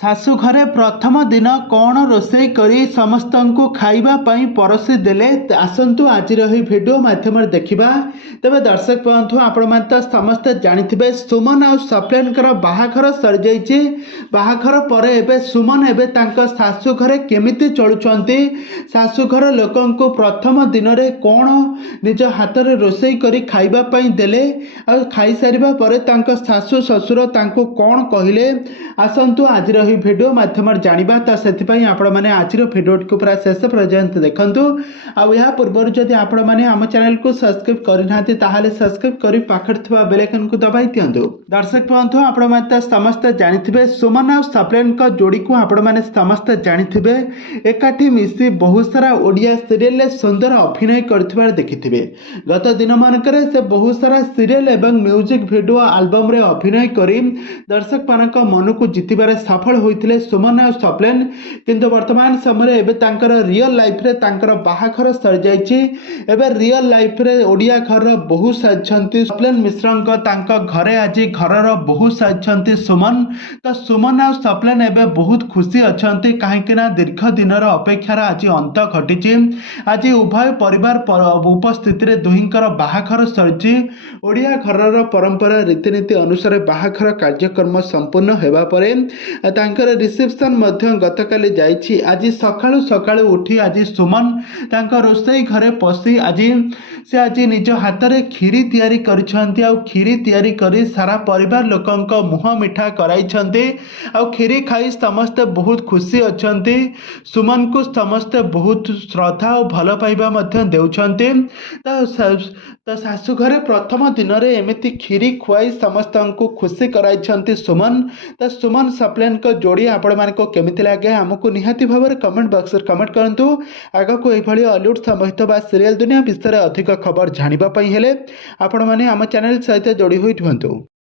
ଶାଶୁ ଘରେ ପ୍ରଥମ ଦିନ କ'ଣ ରୋଷେଇ କରି ସମସ୍ତଙ୍କୁ ଖାଇବା ପାଇଁ ପରସି ଦେଲେ ଆସନ୍ତୁ ଆଜିର ଏହି ଭିଡ଼ିଓ ମାଧ୍ୟମରେ ଦେଖିବା। ତେବେ ଦର୍ଶକ ବନ୍ଧୁ ଆପଣମାନେ ତ ସମସ୍ତେ ଜାଣିଥିବେ ସୁମନ ଆଉ ସଫଲେନଙ୍କର ବାହାଘର ସରିଯାଇଛି। ବାହାଘର ପରେ ଏବେ ସୁମନ ଏବେ ତାଙ୍କ ଶାଶୁ ଘରେ କେମିତି ଚଳୁଛନ୍ତି, ଶାଶୁଘର ଲୋକଙ୍କୁ ପ୍ରଥମ ଦିନରେ କ'ଣ ନିଜ ହାତରେ ରୋଷେଇ କରି ଖାଇବା ପାଇଁ ଦେଲେ ଆଉ ଖାଇସାରିବା ପରେ ତାଙ୍କ ଶାଶୁ ଶ୍ୱଶୁର ତାଙ୍କୁ କ'ଣ କହିଲେ ଆସନ୍ତୁ ଆଜିର ଏହି ଭିଡ଼ିଓ ମାଧ୍ୟମରେ ଜାଣିବା। ତ ସେଥିପାଇଁ ଆପଣମାନେ ଆଜିର ଭିଡ଼ିଓଟିକୁ ପୁରା ଶେଷ ପର୍ଯ୍ୟନ୍ତ ଦେଖନ୍ତୁ। ଆଉ ଏହା ପୂର୍ବରୁ ଯଦି ଆପଣମାନେ ଆମ ଚ୍ୟାନେଲକୁ ସବସ୍କ୍ରାଇବ୍ କରିନାହାନ୍ତି ତାହେଲେ ସବସ୍କ୍ରାଇବ୍ କରି ପାଖରେ ଥିବା ବେଲ୍ ଆଇକନକୁ ଦବାଇ ଦିଅନ୍ତୁ। ଦର୍ଶକ ବନ୍ଧୁ ଆପଣମାନେ ତ ସମସ୍ତେ ଜାଣିଥିବେ ସୁମନ ଆଉ ସଫଲେନଙ୍କ ଯୋଡ଼ିକୁ ଆପଣମାନେ ସମସ୍ତେ ଜାଣିଥିବେ ଏକାଠି ମିଶି ବହୁତ ସାରା ଓଡ଼ିଆ ସିରିଏଲରେ ସୁନ୍ଦର ଅଭିନୟ କରିଥିବାର ଦେଖିଥିବେ। ଗତ ଦିନମାନଙ୍କରେ ସେ ବହୁତ ସାରା ସିରିଏଲ ଏବଂ ମ୍ୟୁଜିକ୍ ଭିଡ଼ିଓ ଆଲବମରେ ଅଭିନୟ କରି ଦର୍ଶକମାନଙ୍କ ମନକୁ ଜିତିବାରେ ସଫଳ ହୋଇଥିଲେ ସୁମନ ଆଉ ସଫଲେନ। କିନ୍ତୁ ବର୍ତ୍ତମାନ ସମୟରେ ଏବେ ତାଙ୍କର ରିଅଲ ଲାଇଫରେ ତାଙ୍କର ବାହାଘର ସରିଯାଇଛି। ଏବେ ରିଅଲ ଲାଇଫରେ ଓଡ଼ିଆ ଘରର ବୋହୂ ସାଜିଛନ୍ତି ସଫଲେନ ମିଶ୍ରଙ୍କ ତାଙ୍କ ଘରେ ଆଜି ଘରର ବୋହୂ ସାଜିଛନ୍ତି ସୁମନ। ତ ସୁମନ ଆଉ ସଫଲେନ ଏବେ ବହୁତ ଖୁସି ଅଛନ୍ତି କାହିଁକି ନା ଦୀର୍ଘ ଦିନର ଅପେକ୍ଷାର ଆଜି ଅନ୍ତ ଘଟିଛି। ଆଜି ଉଭୟ ପରିବାର ଉପସ୍ଥିତିରେ ଦୁହିଁଙ୍କର ବାହାଘର ସରିଛି। ଓଡ଼ିଆ ଘରର ପରମ୍ପରା ରୀତିନୀତି ଅନୁସାରେ ବାହାଘର କାର୍ଯ୍ୟକ୍ରମ ସମ୍ପୂର୍ଣ୍ଣ ହେବା ପରେ ତାଙ୍କର ରିସେପସନ୍ ମଧ୍ୟ ଗତକାଲି ଯାଇଛି। ଆଜି ସକାଳୁ ସକାଳୁ ଉଠି ଆଜି ସୁମନ ତାଙ୍କ ରୋଷେଇ ଘରେ ପଶି ଆଜି ନିଜ ହାତରେ କ୍ଷୀରି ତିଆରି କରିଛନ୍ତି। ଆଉ କ୍ଷୀରି ତିଆରି କରି ସାରା ପରିବାର ଲୋକଙ୍କ ମୁହଁ ମିଠା କରାଇଛନ୍ତି। ଆଉ କ୍ଷୀରି ଖାଇ ସମସ୍ତେ ବହୁତ ଖୁସି ଅଛନ୍ତି। ସୁମନକୁ ସମସ୍ତେ ବହୁତ ଶ୍ରଦ୍ଧା ଓ ଭଲ ପାଇବା ମଧ୍ୟ ଦେଉଛନ୍ତି। ତ ଶାଶୁ ଘରେ ପ୍ରଥମ ଦିନରେ ଏମିତି କ୍ଷୀରି ଖୁଆଇ ସମସ୍ତଙ୍କୁ ଖୁସି କରାଇଛନ୍ତି ସୁମନ। ତ ସୁମନ ସଫଲେନଙ୍କ ଯୋଡ଼ି ଆପଣମାନଙ୍କୁ କେମିତି ଲାଗେ ଆମକୁ ନିହାତି ଭାବରେ କମେଣ୍ଟ ବକ୍ସରେ କମେଣ୍ଟ କରନ୍ତୁ। ଆଗକୁ ଏଭଳି ଅଲିଉଡ ସମ୍ବନ୍ଧିତ ବା ସିରିଏଲ ଦୁନିଆ ବିଷୟରେ ଅଧିକ ଖବର ଜାଣିବା ପାଇଁ ହେଲେ ଆପଣମାନେ ଆମ ଚ୍ୟାନେଲ ସହିତ ଯୋଡ଼ି ହୋଇ ରୁହନ୍ତୁ।